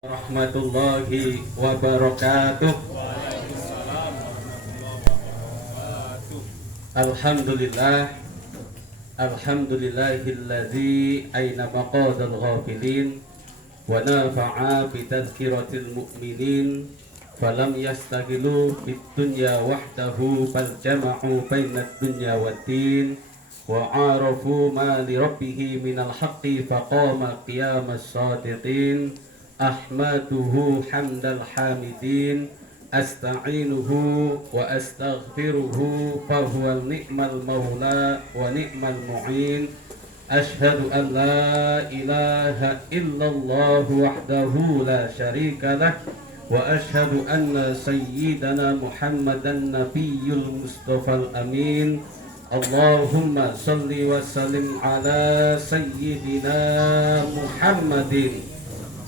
Warahmatullahi wabarakatuh. Alhamdulillah. Alhamdulillahilladzi aina maqadal ghafilin wa nafa'a bi tadhkiratil mu'minin falam yastaghilu bid dunya wahdahu bal jama'u bainad dunya wad din wa arafu ma li rabbih minal haqqi faqama qiyamas shadiqin. Ahmaduhu hamdal hamidin, asta'inuhu wa astaghfiruhu fahuwal ni'mal maula wa ni'mal mu'in. Ashhadu an la ilaha illallah wahdahu la syarika lah wa ashhadu anna sayyidana Muhammadan nabiyyul mustafal amin. Allahumma salli wa sallim ala sayyidina Muhammadin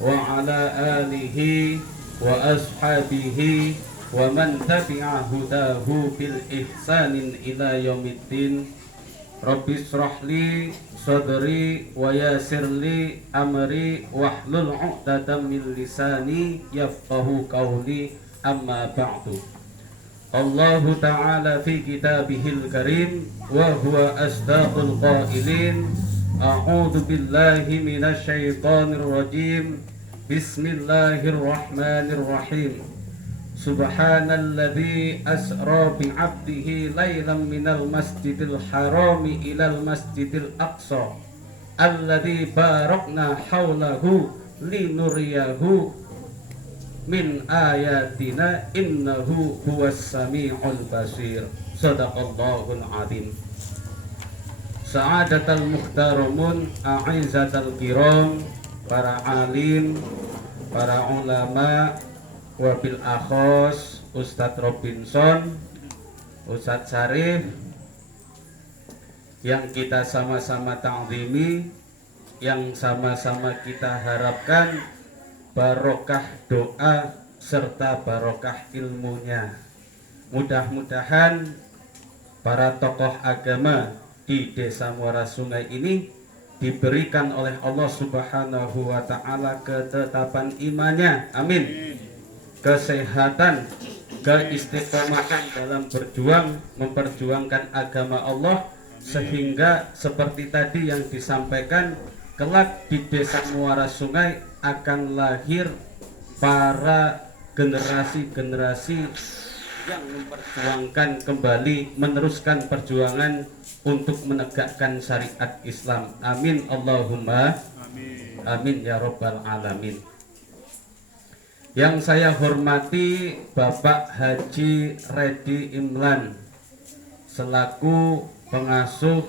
wa ala alihi wa ashabihi wa man tabi'a hudahu bil ihsanin ila yaumiddin. Rabbi shrahli sadri wa yassirli amri wahlul 'uqdatam min lisani yafqahu qawli, amma ba'du. Allahu ta'ala fi kitabihil karim wa huwa asdaqul qailin. A'udzu billahi minasy syaithanir rajim. Bismillahirrahmanirrahim. Subhanalladzi asra bi 'abdihi lailan minal masjidil harami ilal masjidil aqsa alladzi barakna haulahu linuriyahu min ayatina innahu huwas samiul basir. Shadaqallahul azim. Sa'adatul muhtaramun, a'izzatul kiram, para alim, para ulama, wabil akhos Ustadz Robinson, Ustadz Syarif, yang kita sama-sama ta'zimi, yang sama-sama kita harapkan barokah doa serta barokah ilmunya. Mudah-mudahan para tokoh agama di Desa Muara Sungai ini diberikan oleh Allah Subhanahu wa ta'ala ketetapan imannya, amin, kesehatan, keistiqomahan dalam memperjuangkan agama Allah, sehingga seperti tadi yang disampaikan, kelak di Desa Muara Sungai akan lahir para generasi-generasi yang memperjuangkan kembali, meneruskan perjuangan untuk menegakkan syariat Islam. Amin Allahumma amin ya rabbal alamin. Yang saya hormati Bapak Haji Redi Imlan selaku pengasuh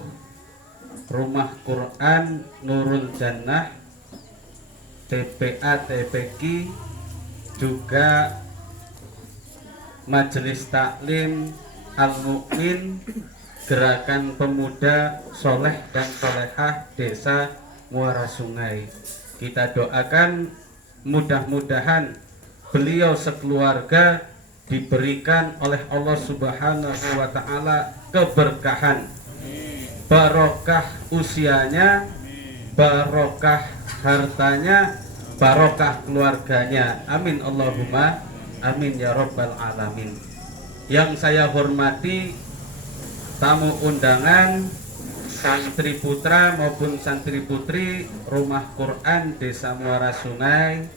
Rumah Quran Nurul Jannah TPA TPQ, juga Majelis Taklim Al-Mu'min, Gerakan Pemuda Soleh dan Solehah Desa Muara Sungai. Kita doakan mudah-mudahan beliau sekeluarga diberikan oleh Allah Subhanahu wa ta'ala keberkahan, barokah usianya, barokah hartanya, barokah keluarganya. Amin Allahumma amin ya rabbal alamin. Yang saya hormati tamu undangan, santri putra maupun santri putri Rumah Quran Desa Muara Sungai,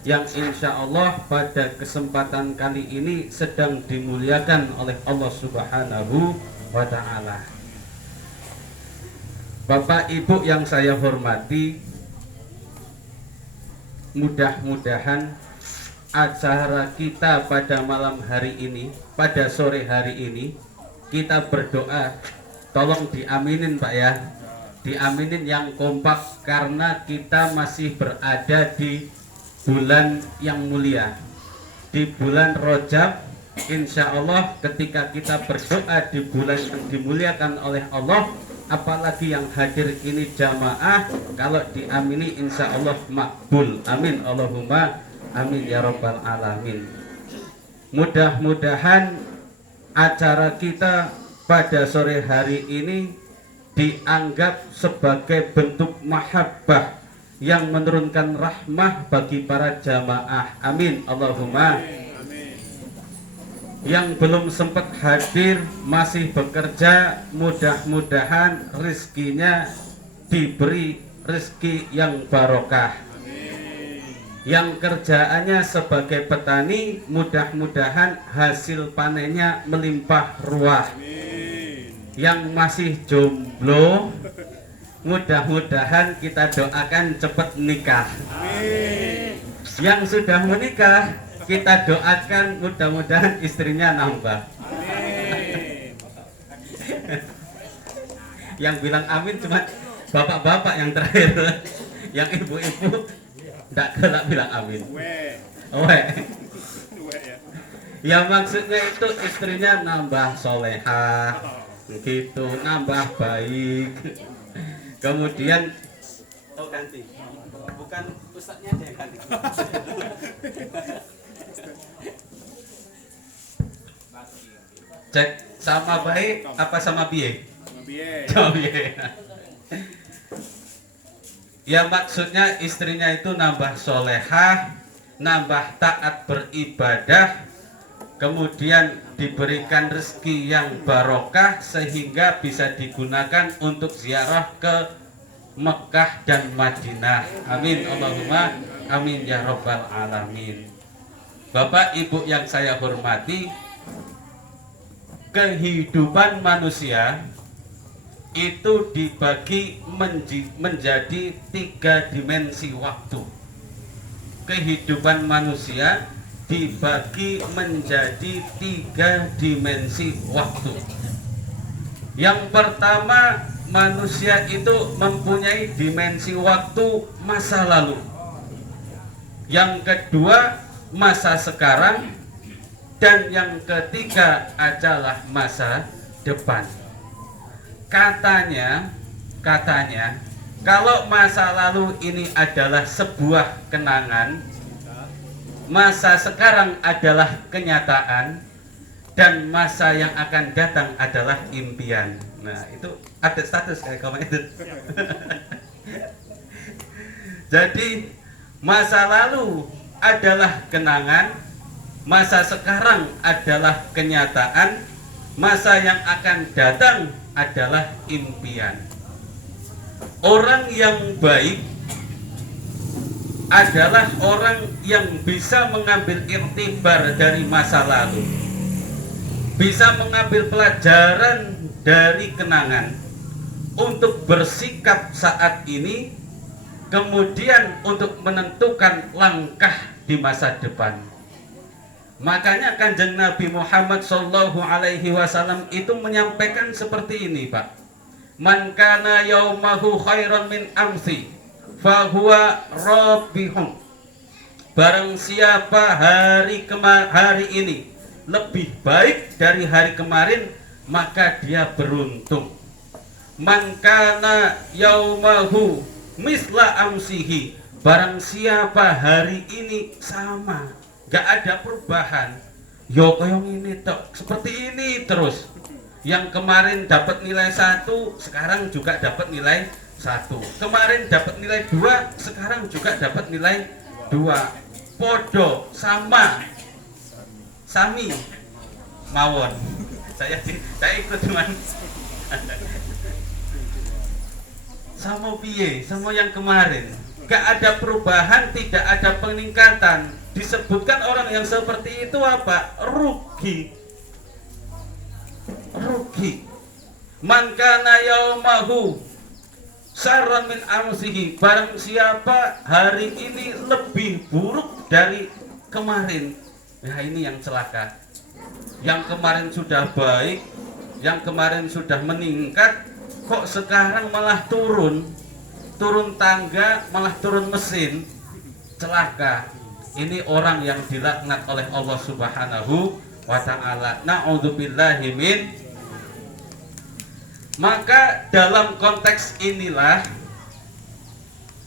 yang insya Allah pada kesempatan kali ini sedang dimuliakan oleh Allah Subhanahu wa ta'ala. Bapak Ibu yang saya hormati, mudah-mudahan acara kita pada malam hari ini, pada sore hari ini, kita berdoa, tolong diaminin Pak ya, diaminin yang kompak, karena kita masih berada di bulan yang mulia, di bulan Rajab. Insya Allah ketika kita berdoa di bulan yang dimuliakan oleh Allah, apalagi yang hadir ini jamaah, kalau diamini insya Allah makbul. Amin Allahumma amin ya rabbal alamin. Mudah-mudahan acara kita pada sore hari ini dianggap sebagai bentuk mahabbah yang menurunkan rahmah bagi para jamaah. Amin Allahumma. Yang belum sempat hadir masih bekerja, mudah-mudahan rezekinya diberi rezeki yang barokah. Yang kerjaannya sebagai petani, mudah-mudahan hasil panennya melimpah ruah. Yang masih jomblo, mudah-mudahan kita doakan cepat nikah. Yang sudah menikah, kita doakan mudah-mudahan istrinya nambah. Yang bilang amin cuma bapak-bapak yang terakhir. Yang ibu-ibu tidak kelak bilang amin. Ya maksudnya itu istrinya nambah solehah, gitu, nambah baik. Kemudian ganti, bukan ustadznya aja yang ganti. Cek sama baik apa sama biye? Sama biye. Ya maksudnya istrinya itu nambah solehah, nambah taat beribadah, kemudian diberikan rezeki yang barokah sehingga bisa digunakan untuk ziarah ke Mekah dan Madinah. Amin Allahumma amin ya rabbal alamin. Bapak Ibu yang saya hormati, kehidupan manusia itu dibagi menjadi 3 dimensi waktu. Kehidupan manusia dibagi menjadi 3 dimensi waktu. Yang pertama, manusia itu mempunyai dimensi waktu masa lalu. Yang kedua, masa sekarang. Dan yang ketiga adalah masa depan. Katanya kalau masa lalu ini adalah sebuah kenangan, masa sekarang adalah kenyataan, dan masa yang akan datang adalah impian. Nah itu ada status kayak komen itu. Jadi masa lalu adalah kenangan, masa sekarang adalah kenyataan, masa yang akan datang adalah impian. Orang yang baik adalah orang yang bisa mengambil iktibar dari masa lalu, bisa mengambil pelajaran dari kenangan untuk bersikap saat ini, kemudian untuk menentukan langkah di masa depan. Makanya Kanjeng Nabi Muhammad Sallallahu Alaihi Wasallam itu menyampaikan seperti ini, Pak. Man kana yaumahu khairan min amsi fahuwa rabihun. Barang siapa hari ini lebih baik dari hari kemarin, maka dia beruntung. Man kana yaumahu misla amsihi. Barang siapa hari ini sama, gak ada perubahan, yo koyong ini tok, seperti ini terus. Yang kemarin dapat nilai 1, sekarang juga dapat nilai 1. Kemarin dapat nilai 2, sekarang juga dapat nilai 2. Podo, sama, sami, mawon. Saya ikut teman. Sama piye, sama yang kemarin. Gak ada perubahan, tidak ada peningkatan. Disebutkan orang yang seperti itu apa? Rugi. Man kana yaumahu syarran min amsihi. Barang siapa hari ini lebih buruk dari kemarin, ya ini yang celaka. Yang kemarin sudah baik, yang kemarin sudah meningkat, kok sekarang malah turun tangga, malah turun mesin, celaka. Ini orang yang dilaknat oleh Allah Subhanahu wa ta'ala. Na'udzubillahi min. Maka dalam konteks inilah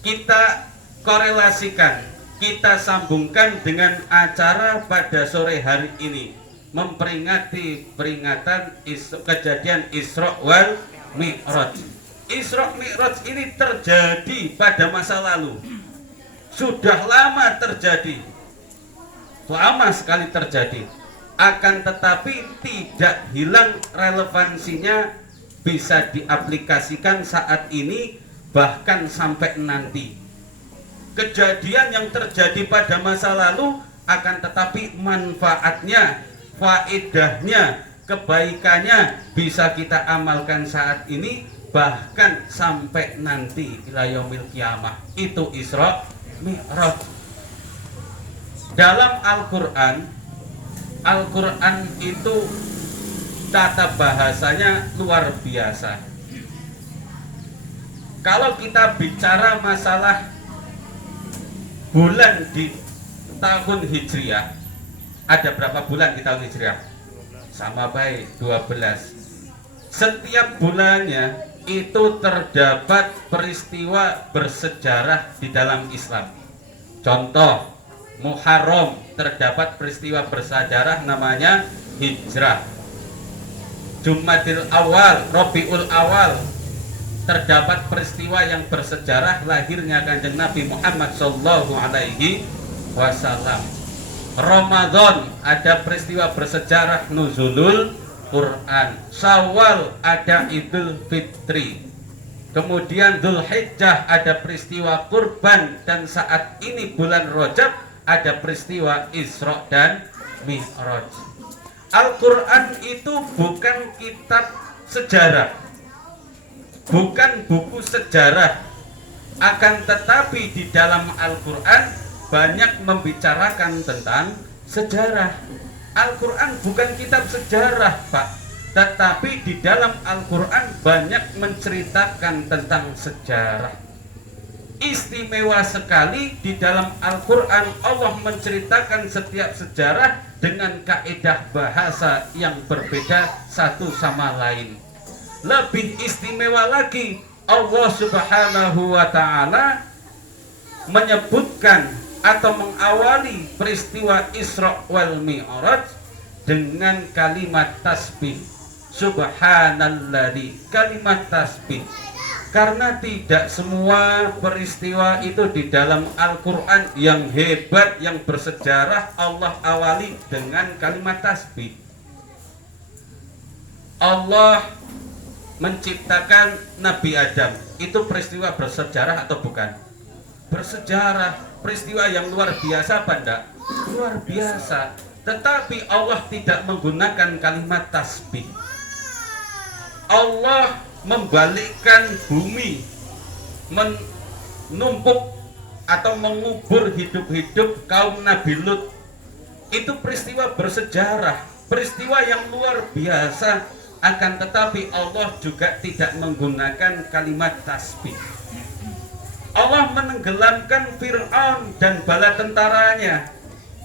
kita korelasikan, kita sambungkan dengan acara pada sore hari ini, memperingati peringatan kejadian Isra wal Mi'raj. Isra Mi'raj ini terjadi pada masa lalu. Sudah lama terjadi. Lama sekali terjadi. Akan tetapi tidak hilang relevansinya, bisa diaplikasikan saat ini bahkan sampai nanti. Kejadian yang terjadi pada masa lalu akan tetapi manfaatnya, faedahnya, kebaikannya bisa kita amalkan saat ini bahkan sampai nanti ila yaumil kiamah. Itu Isra Mi'raj. Dalam Al-Quran itu tata bahasanya luar biasa. Kalau kita bicara masalah bulan di tahun Hijriah, ada berapa bulan di tahun Hijriah? Sama baik, 12. Setiap bulannya itu terdapat peristiwa bersejarah di dalam Islam. Contoh, Muharram terdapat peristiwa bersejarah namanya Hijrah. Jumadil Awal, Rabiul Awal terdapat peristiwa yang bersejarah lahirnya Kanjeng Nabi Muhammad sallallahu alaihi wasallam. Ramadan ada peristiwa bersejarah nuzulul Quran. Syawal ada Idul Fitri. Kemudian Dzulhijjah ada peristiwa kurban, dan saat ini bulan Rajab ada peristiwa Isra dan Mi'raj. Al-Quran itu bukan kitab sejarah, bukan buku sejarah. Akan tetapi di dalam Al-Quran banyak membicarakan tentang sejarah. Al-Quran bukan kitab sejarah, Pak, tetapi di dalam Al-Quran banyak menceritakan tentang sejarah. Istimewa sekali di dalam Al-Quran Allah menceritakan setiap sejarah dengan kaedah bahasa yang berbeda satu sama lain. Lebih istimewa lagi, Allah Subhanahu wa Ta'ala menyebutkan atau mengawali peristiwa Isra wal Mi'raj dengan kalimat tasbih. Subhanalladzi, kalimat tasbih. Karena tidak semua peristiwa itu di dalam Al-Quran yang hebat, yang bersejarah Allah awali dengan kalimat tasbih. Allah menciptakan Nabi Adam, itu peristiwa bersejarah atau bukan? Bersejarah, peristiwa yang luar biasa apa enggak? Luar biasa. Tetapi Allah tidak menggunakan kalimat tasbih. Allah membalikkan bumi, menumpuk atau mengubur hidup-hidup kaum Nabi Lut. Itu peristiwa bersejarah, peristiwa yang luar biasa. Akan tetapi Allah juga tidak menggunakan kalimat tasbih. Allah menenggelamkan Fir'aun dan bala tentaranya,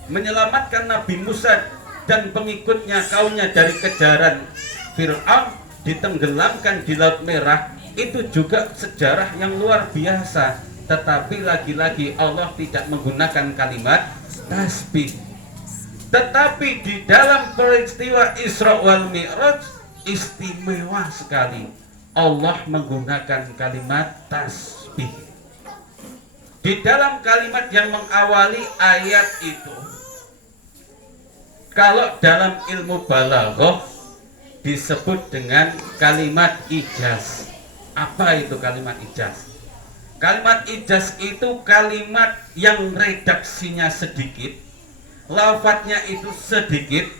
menyelamatkan Nabi Musa dan pengikutnya, kaumnya dari kejaran Fir'aun, ditenggelamkan di Laut Merah. Itu juga sejarah yang luar biasa. Tetapi lagi-lagi Allah tidak menggunakan kalimat tasbih. Tetapi di dalam peristiwa Isra wal Mi'raj istimewa sekali, Allah menggunakan kalimat tasbih. Di dalam kalimat yang mengawali ayat itu, kalau dalam ilmu balaghah disebut dengan kalimat ijaz. Apa itu kalimat ijaz? Kalimat ijaz itu kalimat yang redaksinya sedikit, lafadznya itu sedikit,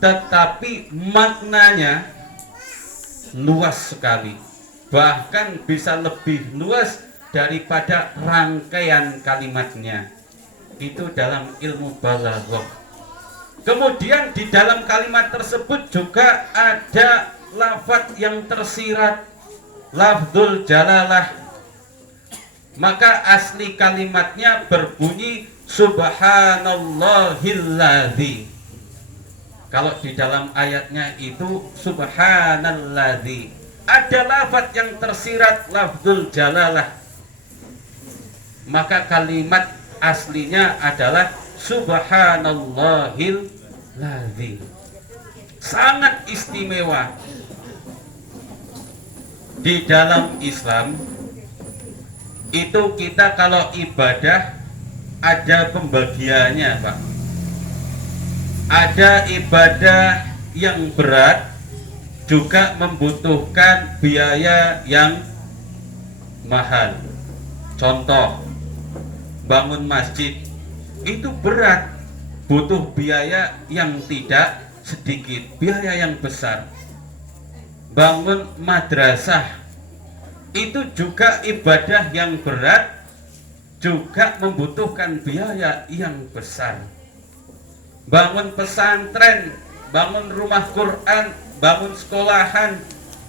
tetapi maknanya luas sekali. Bahkan bisa lebih luas daripada rangkaian kalimatnya. Itu dalam ilmu balaghah. Kemudian di dalam kalimat tersebut juga ada lafadz yang tersirat, lafdzul jalalah. Maka asli kalimatnya berbunyi subhanallahilladzi. Kalau di dalam ayatnya itu subhanalladzi, ada lafadz yang tersirat, lafdzul jalalah. Maka kalimat aslinya adalah subhanallahil ladzi. Sangat istimewa. Di dalam Islam itu kita kalau ibadah ada pembagiannya, Pak. Ada ibadah yang berat, juga membutuhkan biaya yang mahal. Contoh, bangun masjid itu berat, butuh biaya yang tidak sedikit, biaya yang besar. Bangun madrasah itu juga ibadah yang berat, juga membutuhkan biaya yang besar. Bangun pesantren, bangun rumah Quran, bangun sekolahan,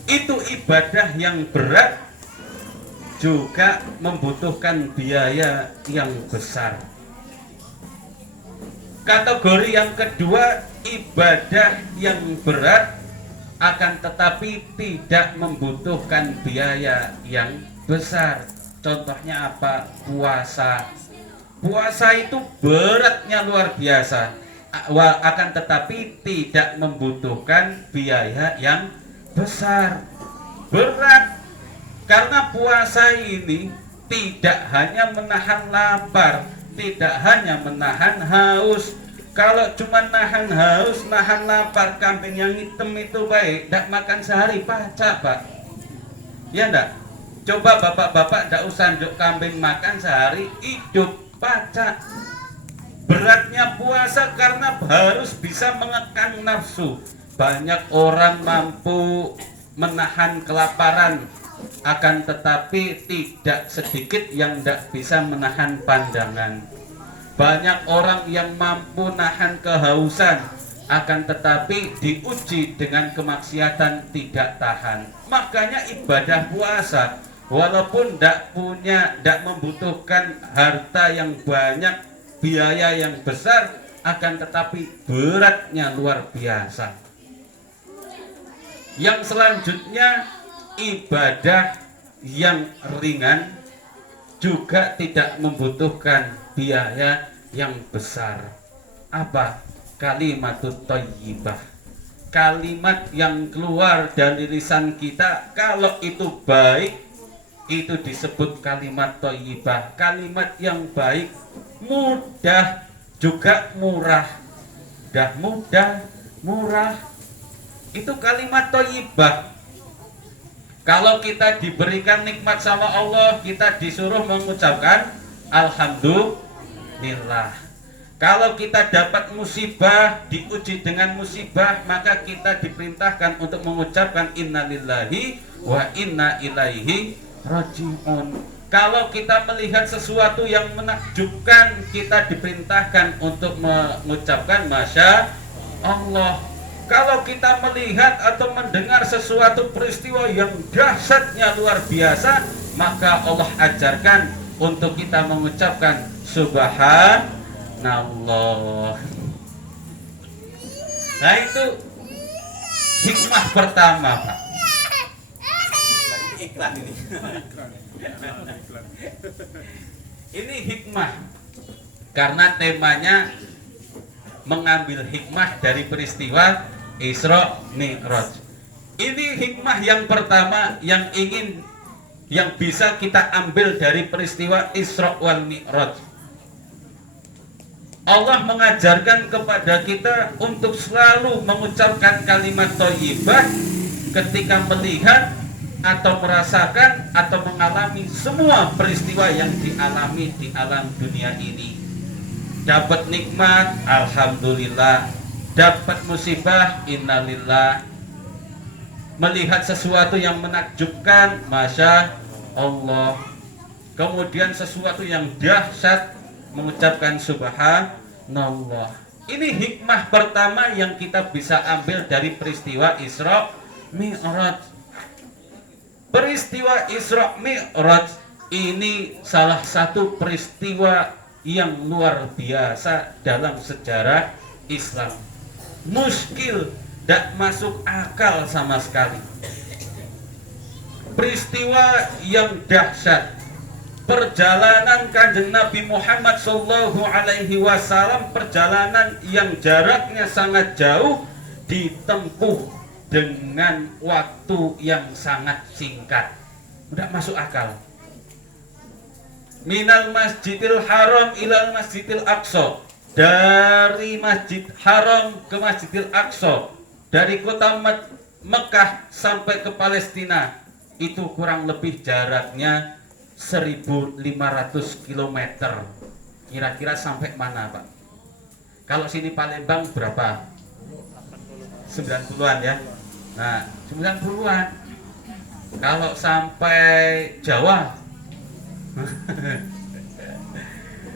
itu ibadah yang berat, juga membutuhkan biaya yang besar. Kategori yang kedua, ibadah yang berat akan tetapi tidak membutuhkan biaya yang besar. Contohnya apa? Puasa. Puasa itu beratnya luar biasa, akan tetapi tidak membutuhkan biaya yang besar. Berat karena puasa ini tidak hanya menahan lapar, tidak hanya menahan haus. Kalau cuma nahan haus, nahan lapar, kambing yang hitam itu baik, tidak makan sehari pacak, Pak. Ya enggak? Coba bapak-bapak tidak usah nduk kambing makan sehari, hidup pacak. Beratnya puasa karena harus bisa mengekang nafsu. Banyak orang mampu menahan kelaparan, akan tetapi tidak sedikit yang tidak bisa menahan pandangan. Banyak orang yang mampu nahan kehausan, akan tetapi diuji dengan kemaksiatan tidak tahan. Makanya ibadah puasa, walaupun tidak membutuhkan harta yang banyak, biaya yang besar, akan tetapi beratnya luar biasa. Yang selanjutnya, ibadah yang ringan juga tidak membutuhkan biaya yang besar. Apa? Kalimatut thayyibah. Kalimat yang keluar dari lisan kita, kalau itu baik, itu disebut kalimat thayyibah. Kalimat yang baik, mudah, juga murah. Mudah, murah. Itu kalimat thayyibah. Kalau kita diberikan nikmat sama Allah, kita disuruh mengucapkan alhamdulillah. Kalau kita dapat musibah, diuji dengan musibah, maka kita diperintahkan untuk mengucapkan innalillahi wa inna ilaihi rajiun. Kalau kita melihat sesuatu yang menakjubkan, kita diperintahkan untuk mengucapkan masya Allah. Kalau kita melihat atau mendengar sesuatu peristiwa yang dahsyatnya luar biasa, maka Allah ajarkan untuk kita mengucapkan subhanallah. Nah, itu hikmah pertama, Pak. Iklan ini. Ini hikmah karena temanya mengambil hikmah dari peristiwa Isra Mi'raj. Ini hikmah yang pertama yang bisa kita ambil dari peristiwa Isra wal Mi'raj. Allah mengajarkan kepada kita untuk selalu mengucapkan kalimat thayyibah ketika melihat atau merasakan atau mengalami semua peristiwa yang dialami di alam dunia ini. Dapat nikmat, alhamdulillah. Dapat musibah, innalillah. Melihat sesuatu yang menakjubkan, masya Allah. Kemudian sesuatu yang dahsyat, mengucapkan subhanallah. Ini hikmah pertama yang kita bisa ambil dari peristiwa Isra Mi'raj. Peristiwa Isra Mi'raj ini salah satu peristiwa yang luar biasa dalam sejarah Islam. Muskil, tidak masuk akal sama sekali. Peristiwa yang dahsyat. Perjalanan Kanjeng Nabi Muhammad Sallallahu Alaihi Wasallam, perjalanan yang jaraknya sangat jauh, ditempuh dengan waktu yang sangat singkat. Tidak masuk akal. Minal Masjidil Haram ilal Masjidil Aqsa, dari Masjid Haram ke Masjidil Aqsa, dari kota Mekah sampai ke Palestina, itu kurang lebih jaraknya 1.500 km. Kira-kira sampai mana, Pak? Kalau sini Palembang berapa? 90-an ya. Nah, 90-an. Kalau sampai Jawa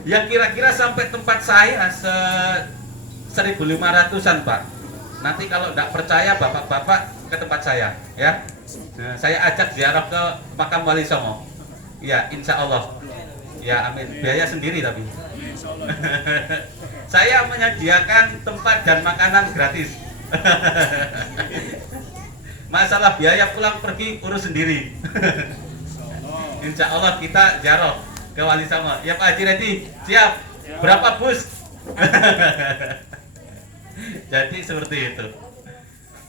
ya kira-kira sampai tempat saya 1.500-an, Pak. Nanti kalau tidak percaya bapak-bapak ke tempat saya ya. Nah, saya ajak ziarah ke makam Wali Songo. Ya, insya Allah. Ya, amin. Biaya sendiri tapi. Saya menyediakan tempat dan makanan gratis. Masalah biaya pulang pergi urus sendiri. Insya Allah kita ziarah ke Wali Songo. Ya Pak Haji Reddy, siap. Berapa bus? Jadi seperti itu.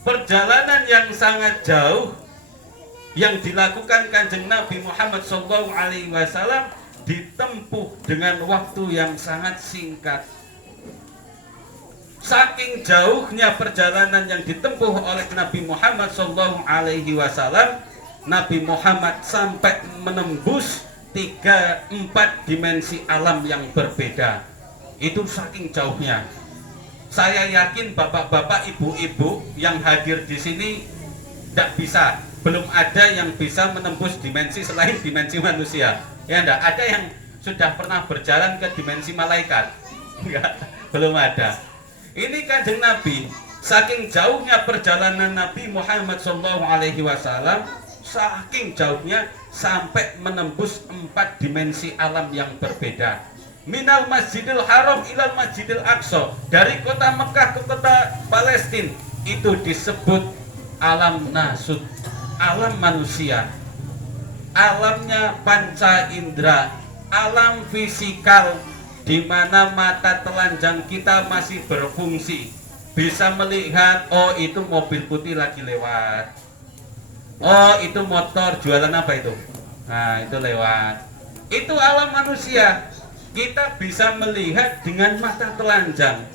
Perjalanan yang sangat jauh yang dilakukan Kanjeng Nabi Muhammad SAW ditempuh dengan waktu yang sangat singkat. Saking jauhnya perjalanan yang ditempuh oleh Nabi Muhammad SAW, Nabi Muhammad sampai menembus 3-4 dimensi alam yang berbeda. Itu saking jauhnya. Saya yakin bapak-bapak, ibu-ibu yang hadir di sini tidak bisa, belum ada yang bisa menembus dimensi selain dimensi manusia. Ya enggak, ada yang sudah pernah berjalan ke dimensi malaikat. Enggak, belum ada. Ini Kanjeng Nabi, saking jauhnya perjalanan Nabi Muhammad SAW, saking jauhnya sampai menembus 4 dimensi alam yang berbeda. Minal Masjidil Haram ilal Masjidil Aqsa, dari kota Mekah ke kota Palestina, itu disebut alam nasut, alam manusia, alamnya panca indera, alam fisikal, di mana mata telanjang kita masih berfungsi, bisa melihat, oh itu mobil putih lagi lewat, oh itu motor jualan apa itu, nah itu lewat. Itu alam manusia, kita bisa melihat dengan mata telanjang.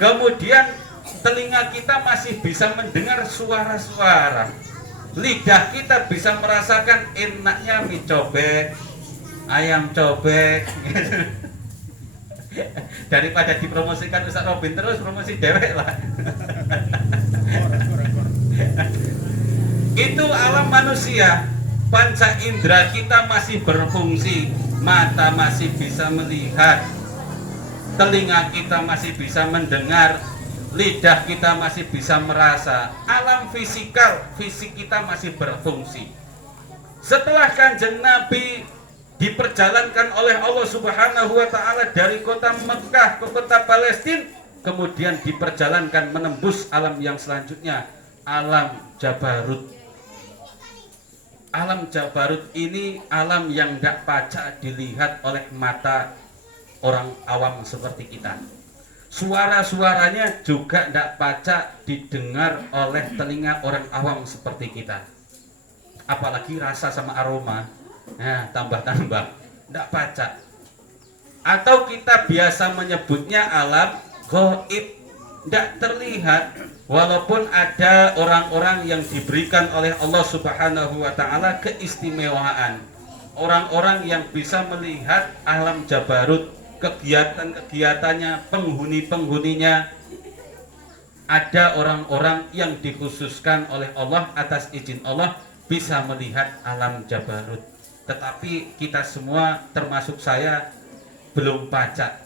Kemudian telinga kita masih bisa mendengar suara-suara, lidah kita bisa merasakan enaknya mie cobek, ayam cobek. Daripada dipromosikan Ustaz Robin terus, promosi dewek lah. Itu alam manusia. Panca indera kita masih berfungsi, mata masih bisa melihat, telinga kita masih bisa mendengar, lidah kita masih bisa merasa. Alam fisikal, fisik kita masih berfungsi. Setelah Kanjeng Nabi diperjalankan oleh Allah Subhanahu wa Ta'ala dari kota Mekah ke kota Palestina, kemudian diperjalankan menembus alam yang selanjutnya, alam Jabarut. Alam Jabarut ini alam yang tidak pacak dilihat oleh mata orang awam seperti kita. Suara-suaranya juga tidak pacak didengar oleh telinga orang awam seperti kita. Apalagi rasa sama aroma, nah tambah-tambah tidak pacak. Atau kita biasa menyebutnya alam gaib, tidak terlihat. Walaupun ada orang-orang yang diberikan oleh Allah Subhanahu wa Ta'ala keistimewaan, orang-orang yang bisa melihat alam Jabarut, kegiatan-kegiatannya, penghuni-penghuninya. Ada orang-orang yang dikhususkan oleh Allah atas izin Allah bisa melihat alam Jabarut. Tetapi kita semua termasuk saya belum pacak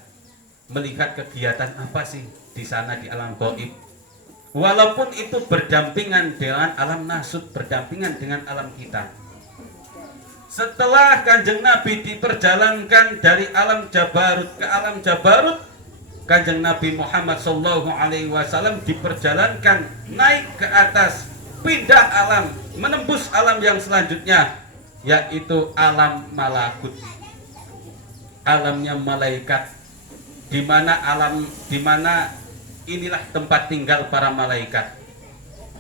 melihat kegiatan apa sih di sana di alam gaib. Walaupun itu berdampingan dengan alam nasut, berdampingan dengan alam kita. Setelah Kanjeng Nabi diperjalankan dari alam Jabarut ke alam Jabarut, Kanjeng Nabi Muhammad SAW diperjalankan naik ke atas, pindah alam, menembus alam yang selanjutnya, yaitu alam malakut, alamnya malaikat, di mana inilah tempat tinggal para malaikat.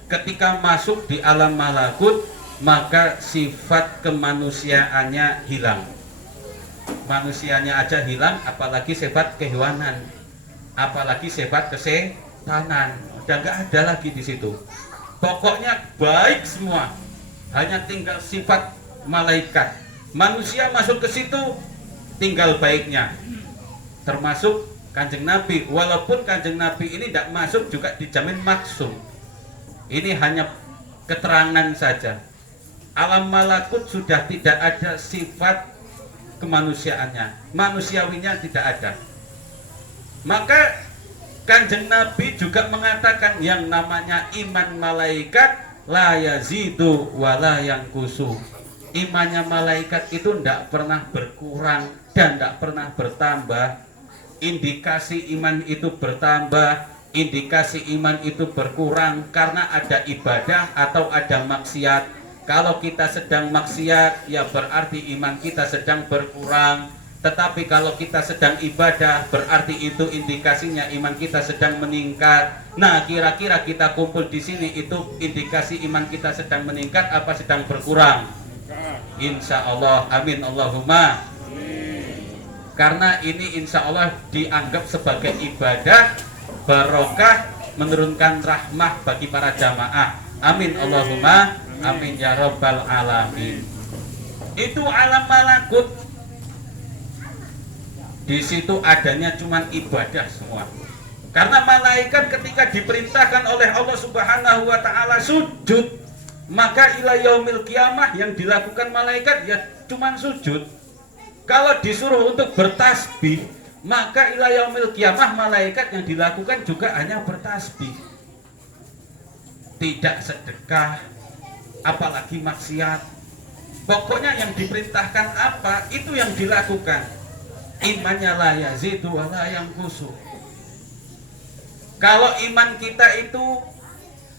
ketika masuk di alam malakut, maka sifat kemanusiaannya hilang. Manusianya aja hilang, apalagi sifat kehewanan, apalagi sifat kesetanan, udah nggak ada lagi di situ. Pokoknya baik semua, hanya tinggal sifat malaikat. Manusia masuk ke situ, tinggal baiknya. Termasuk Kanjeng Nabi, walaupun Kanjeng Nabi ini tidak masuk juga dijamin maksum. Ini hanya keterangan saja. Alam malakut sudah tidak ada sifat kemanusiaannya, manusiawinya tidak ada. Maka Kanjeng Nabi juga mengatakan yang namanya iman malaikat la yazidu wa la yanqusu. Imannya malaikat itu tidak pernah berkurang dan tidak pernah bertambah. Indikasi iman itu bertambah, indikasi iman itu berkurang karena ada ibadah atau ada maksiat. Kalau kita sedang maksiat, ya berarti iman kita sedang berkurang. Tetapi kalau kita sedang ibadah, berarti itu indikasinya iman kita sedang meningkat. Nah, kira-kira kita kumpul di sini itu indikasi iman kita sedang meningkat apa sedang berkurang? Insya Allah, amin Allahumma. Karena ini insya Allah dianggap sebagai ibadah, barokah, menurunkan rahmah bagi para jamaah. Amin Allahumma, amin ya rabbal alamin. Itu alam malakut. Di situ adanya cuman ibadah semua. Karena malaikat ketika diperintahkan oleh Allah Subhanahu wa taala sujud, maka ila yaumil kiamah yang dilakukan malaikat ya cuman sujud. Kalau disuruh untuk bertasbih, maka ila yaumil kiamah malaikat yang dilakukan juga hanya bertasbih. Tidak sedekah, apalagi maksiat. Pokoknya yang diperintahkan apa, itu yang dilakukan. Imannya la yazidu wa la yanqusu. Kalau iman kita itu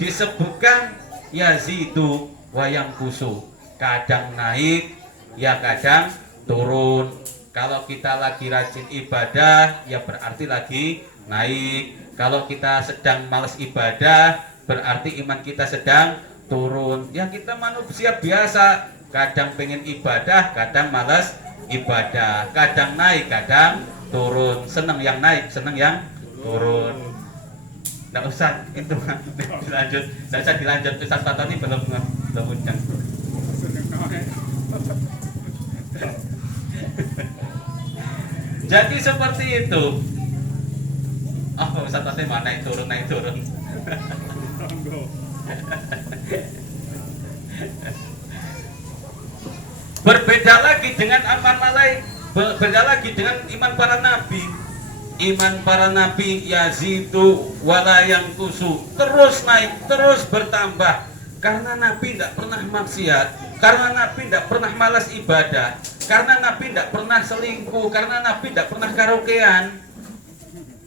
disebutkan yazidu wa yanqusu, kadang naik, ya kadang turun. Kalau kita lagi rajin ibadah, ya berarti lagi naik. Kalau kita sedang malas ibadah, berarti iman kita sedang turun. Ya kita manusia biasa, kadang pengen ibadah, kadang malas ibadah, kadang naik, kadang turun. Seneng yang naik, seneng yang turun. Nggak usah itu dilanjut, nggak usah dilanjut. Ustaz Fatoni belum undang. Jadi seperti itu. Oh, Ustaz Fatoni mana naik turun, naik turun. Berbeda lagi dengan amal malaikat, berbeda lagi dengan iman para nabi. Iman para nabi yazidu wala yanqusu, terus naik, terus bertambah. Karena nabi tidak pernah maksiat, karena nabi tidak pernah malas ibadah, karena nabi tidak pernah selingkuh, karena nabi tidak pernah karaokean.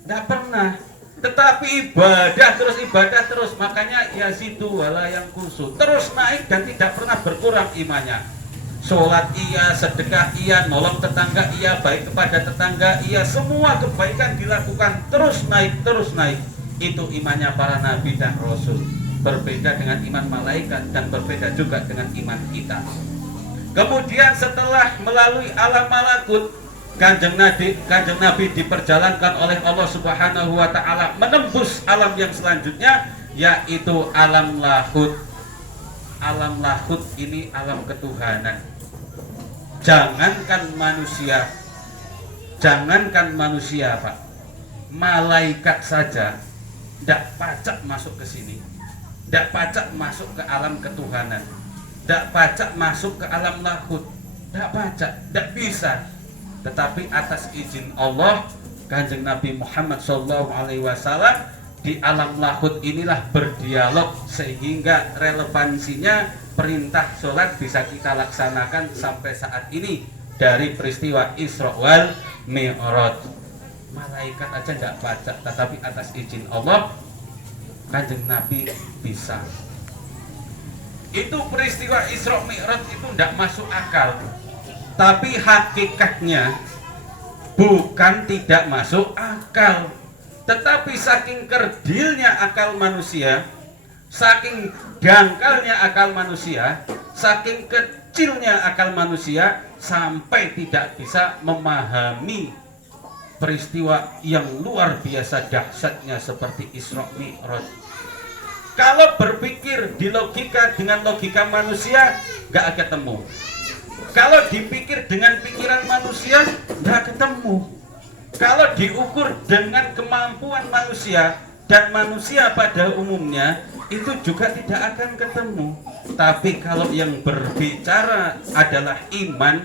Tidak pernah. Tetapi ibadah terus, makanya yazidu wala yanqusu, terus naik dan tidak pernah berkurang imannya. Sholat iya, sedekah iya, nolong tetangga iya, baik kepada tetangga iya, semua kebaikan dilakukan terus naik, terus naik. Itu imannya para nabi dan rasul. Berbeda dengan iman malaikat dan berbeda juga dengan iman kita. Kemudian setelah melalui alam malakut, Kanjeng Nabi diperjalankan oleh Allah Subhanahu wa taala menembus alam yang selanjutnya, yaitu alam lahut. Alam lahut ini alam ketuhanan. Jangankan manusia Pak, malaikat saja tidak pacak masuk ke sini, tidak pacak masuk ke alam ketuhanan, tidak pacak masuk ke alam lahut, tidak pacak, tidak bisa. Tetapi atas izin Allah, Kanjeng Nabi Muhammad SAW di alam lahut inilah berdialog, sehingga relevansinya perintah sholat bisa kita laksanakan sampai saat ini dari peristiwa Isra wal Mi'raj. Malaikat aja tidak baca, tetapi atas izin Allah Kanjeng Nabi bisa. Itu peristiwa Isra Mi'raj itu tidak masuk akal, tapi hakikatnya bukan tidak masuk akal. Tetapi saking kerdilnya akal manusia, Saking dangkalnya akal manusia, saking kecilnya akal manusia, sampai tidak bisa memahami peristiwa yang luar biasa dahsyatnya seperti Isra Mi'raj. Kalau berpikir di logika dengan logika manusia, nggak ketemu. Kalau dipikir dengan pikiran manusia, nggak ketemu. Kalau diukur dengan kemampuan manusia dan manusia pada umumnya, itu juga tidak akan ketemu. Tapi kalau yang berbicara adalah iman,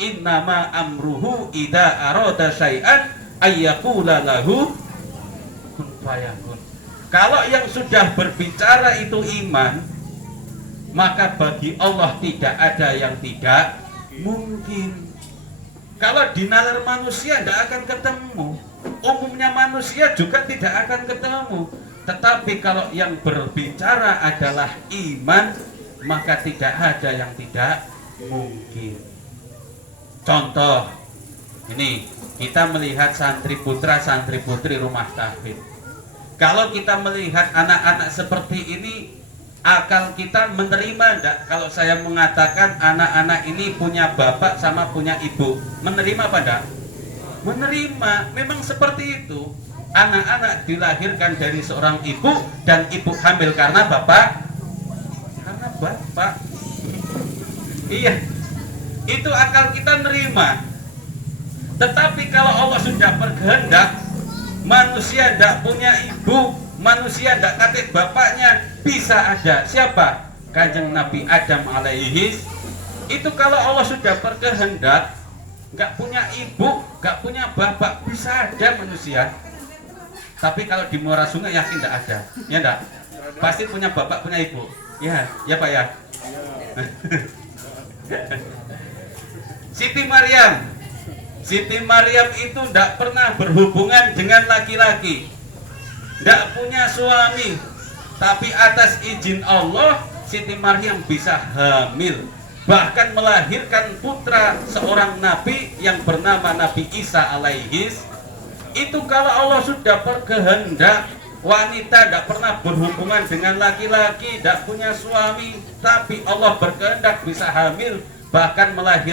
innama amruhu idza arada syai'an ayyaqula lahu kun fayakun. Kalau yang sudah berbicara itu iman, maka bagi Allah tidak ada yang tidak mungkin. Kalau di nalar manusia tidak akan ketemu, umumnya manusia juga tidak akan ketemu. Tetapi kalau yang berbicara adalah iman, maka tidak ada yang tidak mungkin. Contoh, ini kita melihat santri putra, santri putri rumah tahfidz. Kalau kita melihat anak-anak seperti ini, akal kita menerima enggak kalau saya mengatakan anak-anak ini punya bapak sama punya ibu? Menerima apa enggak? Menerima, memang seperti itu. Anak-anak dilahirkan dari seorang ibu dan ibu hamil karena bapak. Karena bapak. Iya, itu akal kita nerima. Tetapi kalau Allah sudah berkehendak, manusia tidak punya ibu, manusia tidak kakek bapaknya, bisa ada siapa? Kanjeng Nabi Adam alaihi. Itu kalau Allah sudah berkehendak, nggak punya ibu, nggak punya bapak, bisa ada manusia. Tapi kalau di muara sungai yakin tidak ada, ya enggak? Pasti punya bapak, punya ibu. Ya, ya Pak ya. Siti Maryam itu tidak pernah berhubungan dengan laki-laki, tidak punya suami, tapi atas izin Allah Siti Maryam bisa hamil, bahkan melahirkan putra seorang nabi yang bernama Nabi Isa alaihis. Itu kalau Allah sudah berkehendak, wanita tidak pernah berhubungan dengan laki-laki, tidak punya suami, tapi Allah berkehendak bisa hamil, bahkan melahirkan